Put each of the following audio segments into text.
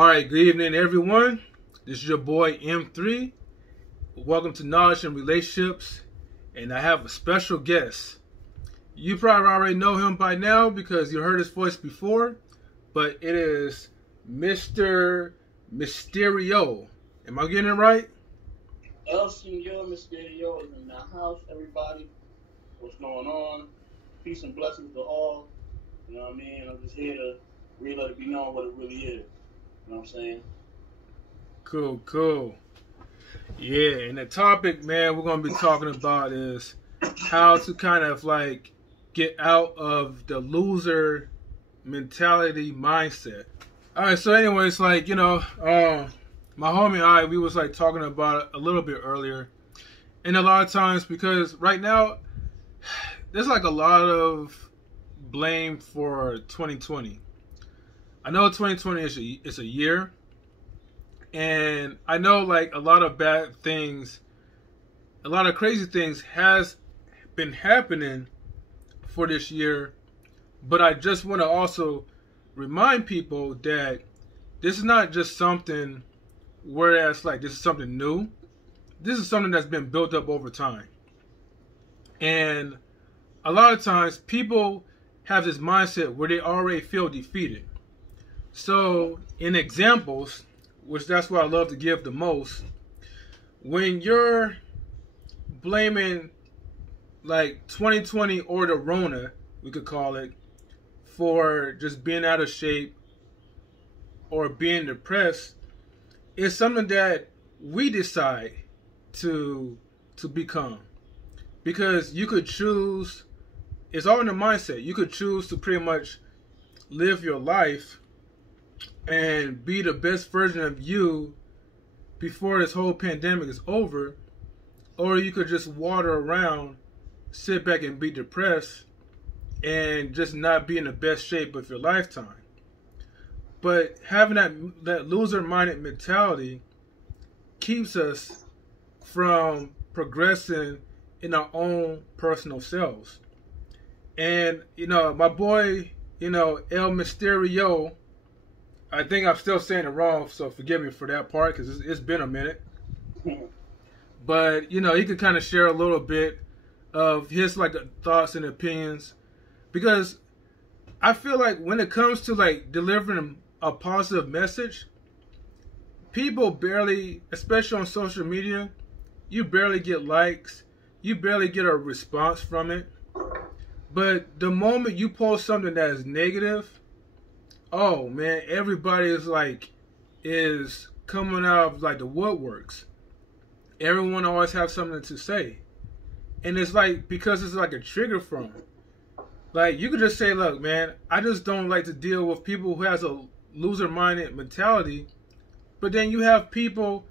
All right, good evening, everyone. This is your boy M3. Welcome to Knowledge and Relationships, and I have a special guest. You probably already know him by now because you heard his voice before, but it is Mr. Mysterio. Am I getting it right? Señor, Mysterio is in the house, everybody. What's going on? Peace and blessings to all. You know what I mean? I'm just here to really let it be known what it really is. You know what I'm saying? Cool. Yeah, and the topic, man, we're going to be talking about is how to kind of like get out of the loser mentality mindset. All right, so anyways, like, my homie and I, we was like talking about it a little bit earlier. And a lot of times, because right now, there's like a lot of blame for 2020. I know 2020 is a year. And I know like a lot of bad things, a lot of crazy things has been happening for this year. But I just want to also remind people that this is not just something whereas like this is something new. This is something that's been built up over time. And a lot of times people have this mindset where they already feel defeated. So in examples, which that's what I love to give the most, when you're blaming like 2020 or the Rona, we could call it, for just being out of shape or being depressed, it's something that we decide to become. Because you could choose, it's all in the mindset. You could choose to pretty much live your life and be the best version of you before this whole pandemic is over, or you could just wander around, sit back and be depressed and just not be in the best shape of your lifetime. But having that loser-minded mentality keeps us from progressing in our own personal selves. And, my boy, El Mysterio, I think I'm still saying it wrong, so forgive me for that part because it's been a minute. But, he could kind of share a little bit of his like thoughts and opinions, because I feel like when it comes to like delivering a positive message, people barely, especially on social media, you barely get likes, you barely get a response from it. But the moment you post something that is negative, oh man, everybody is coming out of like the woodworks. Everyone always has something to say. And it's like, because it's like a trigger for them. Like, you could just say, look, man, I just don't like to deal with people who has a loser-minded mentality. But then you have people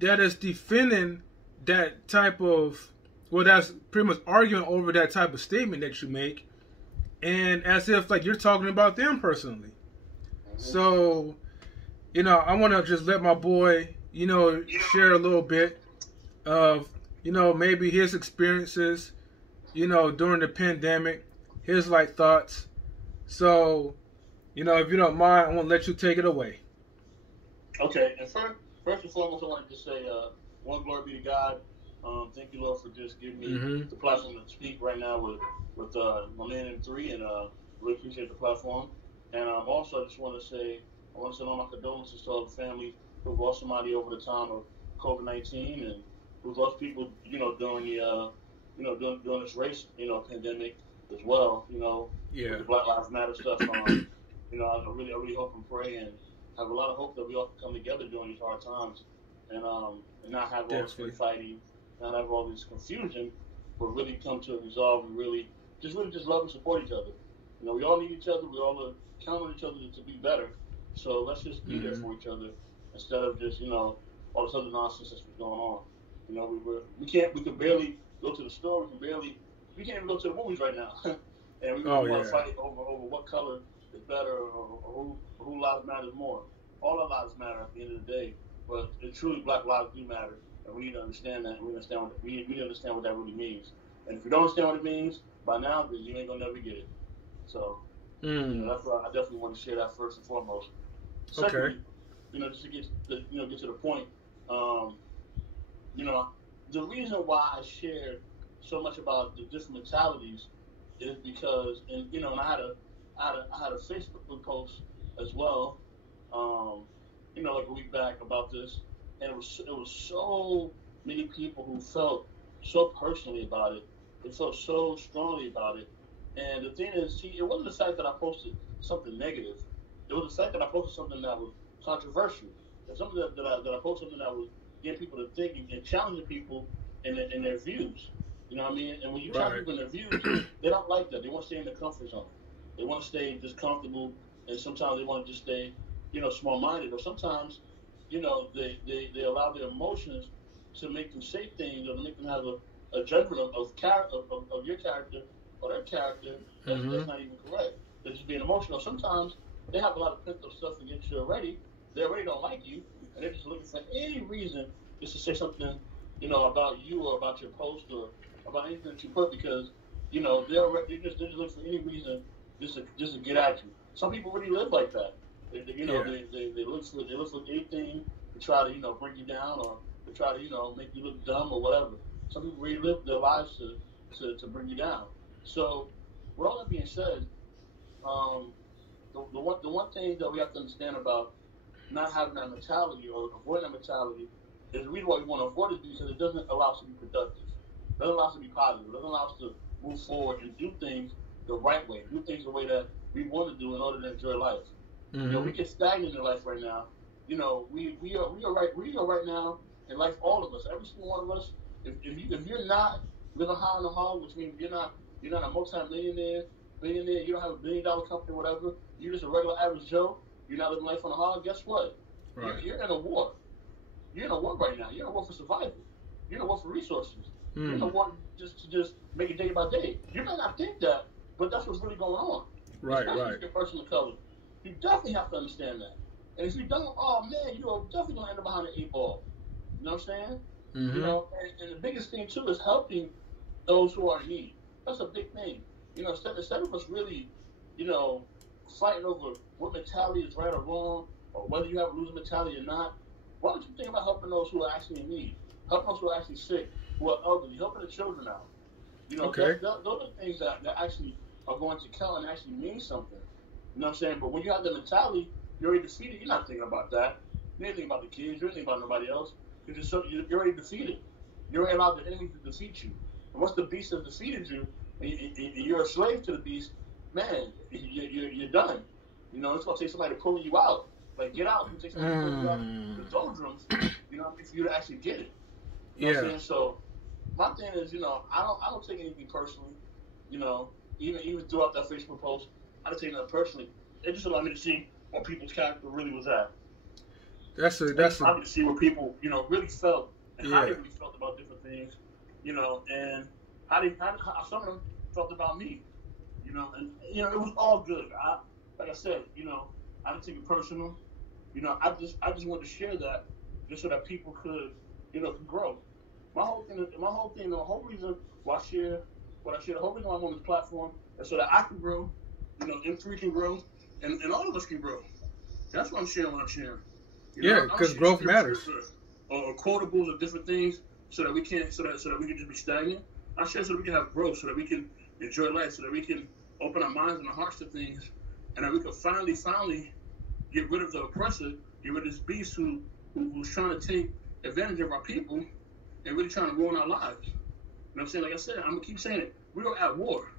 that is defending that type of, well, that's pretty much arguing over that type of statement that you make. And as if like you're talking about them personally. So, I want to just let my boy, share a little bit of, maybe his experiences, during the pandemic, his like thoughts. So, if you don't mind, I want to let you take it away. Okay, and first and foremost, I want to just say, one, glory be to God. Thank you, Lord, for just giving me the platform to speak right now with my man M3, and really appreciate the platform. And also, I just want to say all my condolences to all the family who lost somebody over the time of COVID-19 and who lost people, during the, during this race, pandemic as well. Yeah. With the Black Lives Matter stuff. I really hope and pray and have a lot of hope that we all can come together during these hard times and not have all this fighting, not have all this confusion, but really come to a resolve and really just love and support each other. We all need each other. We all count on each other to be better. So let's just be there for each other instead of just, all this other nonsense that's going on. We can barely go to the store. We can't even go to the movies right now. And we want to fight over what color is better or who lives matter more. All our lives matter at the end of the day, but truly Black lives do matter. And we need to understand that. We need to understand what that really means. And if you don't understand what it means, by now, then you ain't going to never get it. So, that's why I definitely want to share that first and foremost. Secondly, just to get to the point. You know, the reason why I shared so much about the different mentalities is because, and I had a Facebook post as well, like a week back about this, and it was so many people who felt so personally about it. They felt so strongly about it. And the thing is, see, it wasn't the fact that I posted something negative. It was the fact that I posted something that was controversial. And something that I posted something that was getting people to think and challenging people in their views. You know what I mean? And when you challenge people in their views, they don't like that. They want to stay in their comfort zone. They want to stay just comfortable, and sometimes they want to just stay, small-minded. Or sometimes, they allow their emotions to make them say things or to make them have a judgment of your character or their character that's not even correct. They're just being emotional. Sometimes they have a lot of pent-up stuff against you already. They already don't like you, and they're just looking for any reason just to say something, about you or about your post or about anything that you put, because, they're just looking for any reason just to get at you. Some people really live like that. They look for anything to try to bring you down or to try to make you look dumb or whatever. Some people really live their lives to bring you down. So, with all that being said, the one thing that we have to understand about not having that mentality or avoiding that mentality is the reason why we want to avoid it, because it doesn't allow us to be productive. It doesn't allow us to be positive. It doesn't allow us to move forward and do things the right way, do things the way that we want to do in order to enjoy life. We get stagnant in life right now. We are right now in life. All of us, every single one of us. If you're not living high on the hog, which means you're not a multi-millionaire, billionaire, you don't have $1 billion company, whatever. You're just a regular average Joe. You're not living life on the hog. Guess what? Right. You're in a war. You're in a war right now. You're in a war for survival. You're in a war for resources. You're in a war just make it day by day. You may not think that, but that's what's really going on. Right, especially if you're a person of color. You definitely have to understand that. And if you don't, oh man, you're definitely going to end up behind the 8 ball. You know what I'm saying? And the biggest thing too is helping those who are in need. That's a big thing. Instead of us really, fighting over what mentality is right or wrong, or whether you have a losing mentality or not, why don't you think about helping those who are actually in need, helping those who are actually sick, who are elderly, helping the children out? Those are things that actually are going to count and actually mean something. You know what I'm saying? But when you have the mentality, you're already defeated. You're not thinking about that. You ain't thinking about the kids. You ain't thinking about nobody else. You're already defeated. You're already allowed the enemy to defeat you. And once the beast has defeated you, and you're a slave to the beast, man, you're done. It's going to take somebody to pull you out. Like, get out. It takes somebody to pull you out the doldrums, for you to actually get it. You know what I'm saying? So, my thing is, I don't take anything personally. Even throughout that Facebook post, I don't take that personally. It just allowed me to see what people's character really was at. That's allowed me to see what people, really felt and how they really felt about different things, and how some of them felt about me, and it was all good. Like I said, I didn't take it personal. I just wanted to share that just so that people could, could grow. My whole thing, the whole reason why I share what I share, the whole reason why I'm on this platform is so that I can grow, M3 can grow, and all of us can grow. That's why I'm sharing what I'm sharing. Because growth matters. Or quotables or different things, so that we can just be stagnant. I share so that we can have growth, so that we can enjoy life, so that we can open our minds and our hearts to things, and that we can finally get rid of the oppressor, get rid of this beast who's trying to take advantage of our people and really trying to ruin our lives. You know what I'm saying? Like I said, I'm gonna keep saying it. We are at war.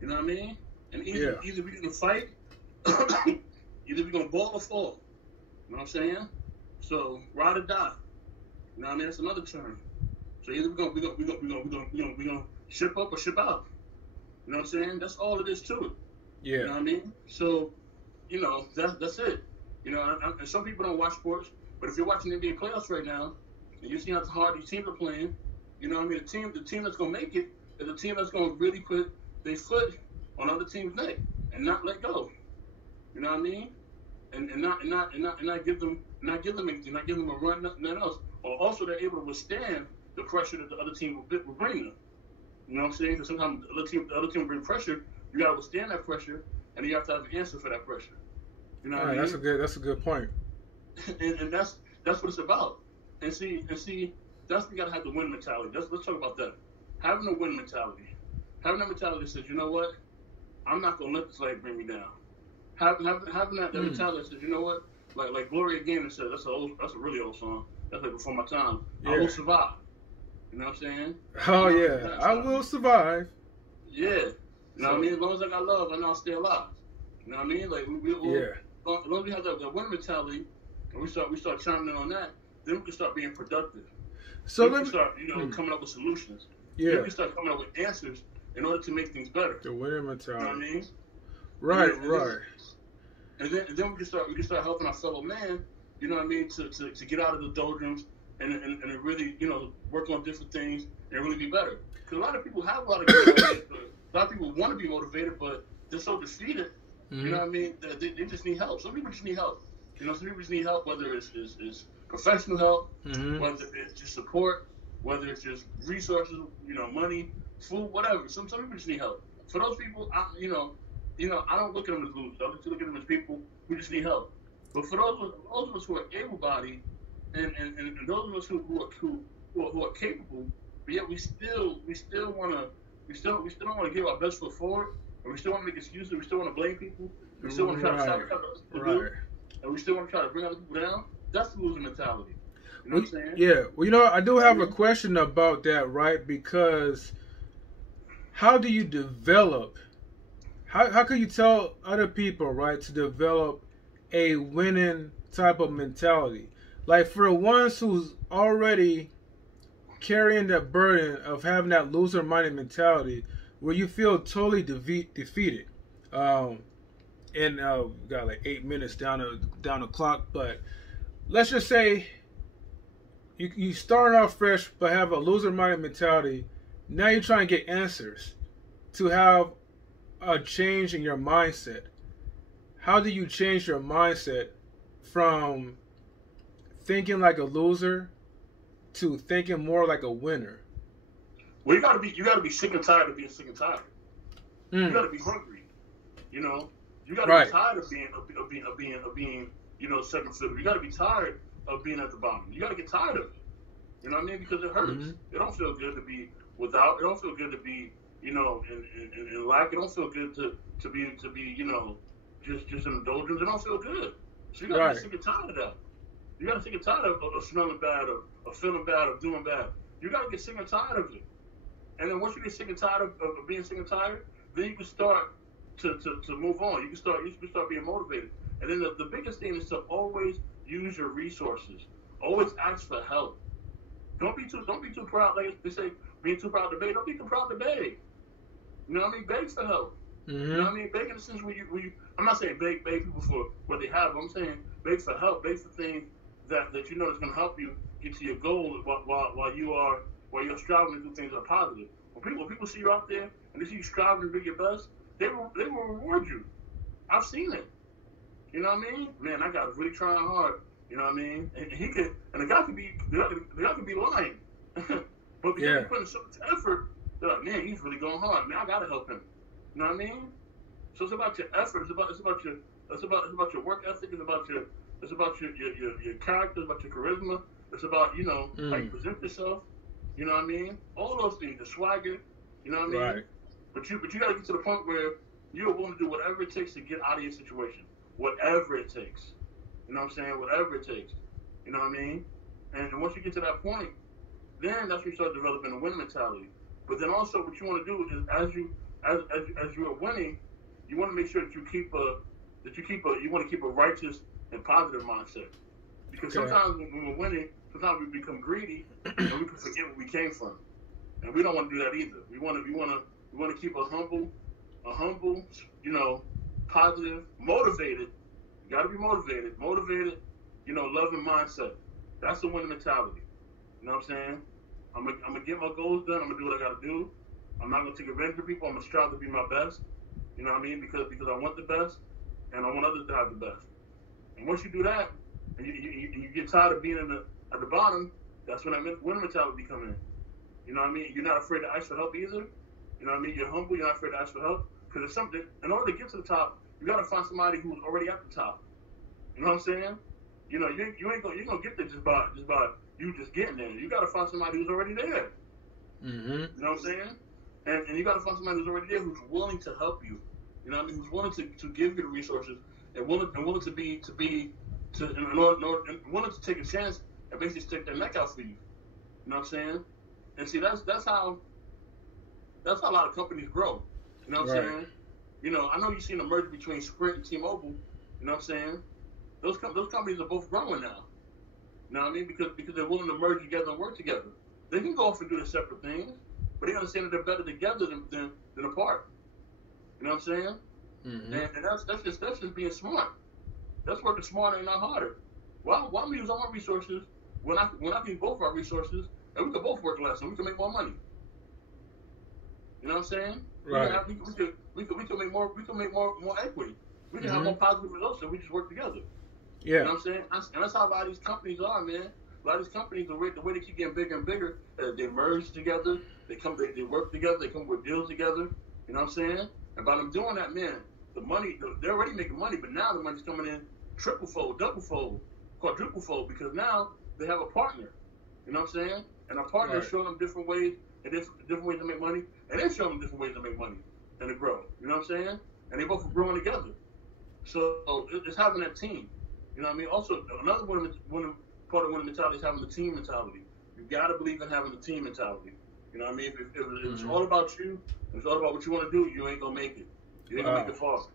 You know what I mean? And either we're gonna fight, either we're gonna ball or fall. You know what I'm saying? So ride or die. You know what I mean? That's another term. So either we're gonna ship up or ship out. You know what I'm saying? That's all it is to it. Yeah. You know what I mean? So, that's it. And some people don't watch sports, but if you're watching the NBA playoffs right now, and you see how hard these teams are playing, you know what I mean? The team that's gonna make it is the team that's gonna really put their foot on other team's neck and not let go. You know what I mean? And not give them anything, not give them a run, nothing else. Or also they're able to withstand the pressure that the other team will bring them. You know what I'm saying? Because sometimes the other team will bring pressure. You got to withstand that pressure, and you have to have an answer for that pressure. You know what I mean? That's a good point. and that's what it's about. And see, that's we gotta have the win mentality. Let's talk about that. Having a win mentality, having a mentality that says, you know what, I'm not gonna let this life bring me down. Having that mentality that says, you know what, like Gloria Gaynor said, that's a really old song. That's like before my time. Yeah. I will survive. You know what I'm saying? Oh yeah, I will survive. Yeah. You know what I mean? As long as I got love, I know I'll stay alive. You know what I mean? Like as long as we have that win mentality, and we start chiming in on that, then we can start being productive. So we can start, coming up with solutions. Yeah. Then we can start coming up with answers in order to make things better. The winning mentality. You know what I mean? Right. And then we can start helping our fellow man, you know what I mean, to get out of the doldrums and really, work on different things and really be better. Because a lot of people have a lot of good ideas, but a lot of people want to be motivated, but they're so defeated. Mm-hmm. You know what I mean? They just need help. Some people just need help. Some people just need help, whether it's professional help, mm-hmm. whether it's just support, whether it's just resources, money, food, whatever. Some people just need help. For those people, I don't look at them as losers. I look at them as people who just need help. But for those of us who are able-bodied and those of us who are capable, but yet we still don't want to give our best foot forward, and we still want to make excuses. We still want to blame people. We still want to try to sabotage other people, and we still want to try to bring other people down. That's the loser mentality. You know what I'm saying? Yeah. Well, I do have a question about that, right? Because how do you develop? How can you tell other people, right, to develop a winning type of mentality? Like for the ones who's already carrying that burden of having that loser-minded mentality, where you feel totally defeated. And we got like 8 minutes down the clock, but let's just say you start off fresh, but have a loser-minded mentality. Now you're trying to get answers to have a change in your mindset. How do you change your mindset from thinking like a loser to thinking more like a winner? Well, you gotta be sick and tired of being sick and tired. You gotta be hungry. You gotta be tired of being second fiddle. You gotta be tired of being at the bottom. You gotta get tired of it. You know what I mean? Because it hurts. Mm-hmm. It don't feel good to be without. It don't feel good to be in lack. It don't feel good to be just in the doldrums. It don't feel good. So you gotta get sick and tired of that. You gotta get tired of smelling bad, of feeling bad, of doing bad. You gotta get sick and tired of it. And then once you get sick and tired of being sick and tired, then you can start to move on. You can start being motivated. And then the biggest thing is to always use your resources. Always ask for help. Don't be too proud. Like they say, being too proud to beg. Don't be too proud to beg. You know what I mean? Beg for help. Mm-hmm. You know what I mean? Beg in the sense where you I'm not saying beg people for what they have. I'm saying beg for help. Beg for things that is going to help you get to your goal while you're striving to do things that are positive. When people see you out there and they see you striving to be your best, they will reward you. I've seen it. You know what I mean? Man, that guy's really trying hard. You know what I mean? And the guy could be lying. But because he's putting so much effort, they're like, man, he's really going hard. Man, I gotta help him. You know what I mean? So it's about your effort. It's about your work ethic. It's about your character. It's about your charisma. It's about how you present yourself. You know what I mean? All those things, the swagger. You know what I mean? Right. But you got to get to the point where you're willing to do whatever it takes to get out of your situation. Whatever it takes. You know what I'm saying? Whatever it takes. You know what I mean? And once you get to that point, then that's when you start developing a winning mentality. But then also what you want to do is as you are winning, you want to make sure that you want to keep a righteous and positive mindset. Because sometimes when we're winning, sometimes we become greedy and we can forget where we came from. And we don't want to do that either. We want to keep a humble, positive, motivated. You got to be motivated, loving mindset. That's the winning mentality. You know what I'm saying? I'm gonna get my goals done. I'm gonna do what I gotta do. I'm not gonna take advantage of people. I'm gonna strive to be my best. You know what I mean? Because I want the best, and I want others to have the best. And once you do that, and you get tired of being at the bottom, that's when that winning mentality come in. You know what I mean? You're not afraid to ask for help either. You know what I mean? You're humble. You're not afraid to ask for help. Because it's something. In order to get to the top, you got to find somebody who's already at the top. You know what I'm saying? you know, you ain't gonna get there just by you just getting there. You gotta find somebody who's already there. Mm-hmm. You know what I'm saying? And you gotta find somebody who's already there, who's willing to help you. You know what I mean? Who's willing to give you the resources and willing to willing to take a chance and basically stick their neck out for you. You know what I'm saying? And see, that's how a lot of companies grow. You know what I'm saying? You know, I know you've seen a merger between Sprint and T-Mobile. You know what I'm saying? Those companies are both growing now. You know what I mean? Because they're willing to merge together and work together. They can go off and do their separate things, but they understand that they're better together than apart. You know what I'm saying? Mm-hmm. And that's just being smart. That's working smarter and not harder. Why we use all our resources when I can use both our resources and we can both work less and we can make more money? You know what I'm saying? Right. We can make more equity. We can have more positive results if we just work together. Yeah. You know what I'm saying? And that's how a lot of these companies are, man. A lot of these companies, the way they keep getting bigger and bigger, they merge together, they work together, they come with deals together. You know what I'm saying? And by them doing that, man, the money, they're already making money, but now the money's coming in triple-fold, double-fold, quadruple-fold, because now they have a partner. You know what I'm saying? And a partner is showing them different ways, and different ways to make money, and they're showing them different ways to make money and to grow. You know what I'm saying? And they both are growing together. So it's having that team. You know what I mean? Also, another part of winning mentality is having the team mentality. You got to believe in having the team mentality. You know what I mean? If it's all about you, if it's all about what you want to do, you ain't going to make it. You ain't going to make it far.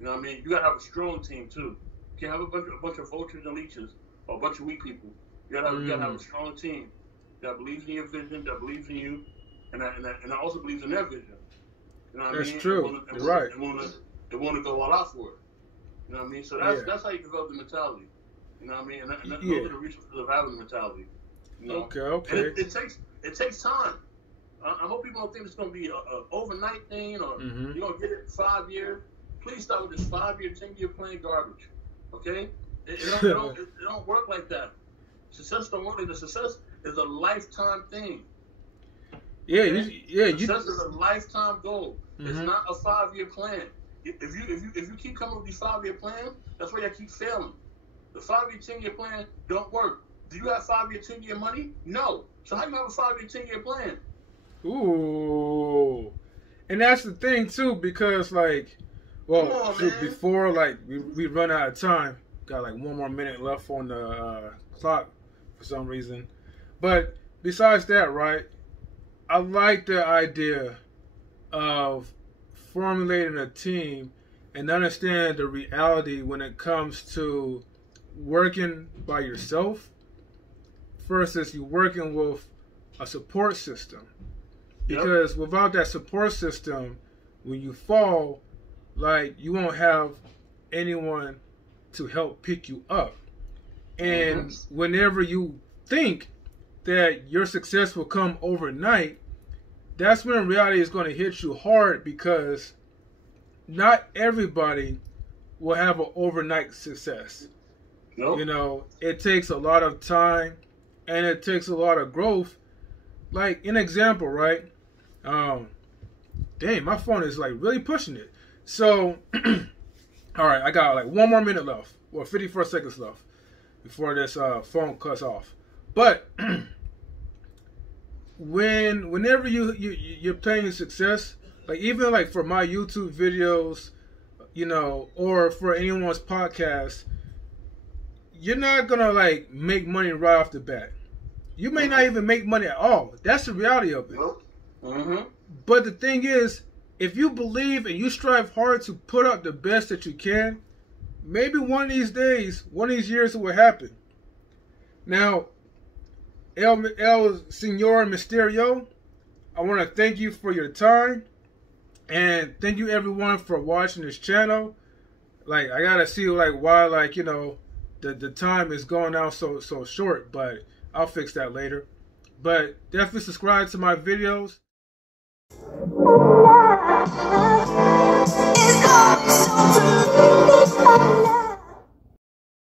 You know what I mean? You got to have a strong team, too. You can't have a bunch of vultures and leeches or a bunch of weak people. You got to have a strong team that believes in your vision, that believes in you, and that also believes in their vision. You know what I mean? That's true. You're right. They want to go all out for it. You know what I mean? So that's how you develop the mentality. You know what I mean? And those are the reasons of having the mentality. You know? Okay. And it takes time. I hope people don't think it's going to be an overnight thing or you're going to get it in 5 years. Please start with this 5-year, 10-year plan garbage. Okay? It don't work like that. Success don't work like that. Success is a lifetime thing. Success is a lifetime goal. It's not a 5-year plan. If you keep coming with these 5-year plans, that's why you keep failing. The 5-year, 10-year plan don't work. Do you have 5-year, 10-year money? No. So how do you have a 5-year, 10-year plan? Ooh. And that's the thing too, because before we run out of time. Got like 1 more minute left on the clock for some reason. But besides that, right, I like the idea of formulating a team and understand the reality when it comes to working by yourself versus you working with a support system. Because without that support system, when you fall, you won't have anyone to help pick you up. And whenever you think that your success will come overnight, that's when reality is going to hit you hard, because not everybody will have an overnight success. Nope. You know, it takes a lot of time and it takes a lot of growth. Like, an example, right? Dang, my phone is really pushing it. So, all right, I got 1 more minute left, or 54 seconds left before this phone cuts off. But whenever you're playing success, even for my YouTube videos, you know, or for anyone's podcast, you're not gonna make money right off the bat. You may not even make money at all. That's the reality of it. But the thing is, if you believe and you strive hard to put out the best that you can, maybe one of these days, one of these years, it will happen. Now, El Señor Mysterio, I want to thank you for your time, and thank you everyone for watching this channel. I gotta see why you know the time is going out so short, but I'll fix that later. But definitely subscribe to my videos.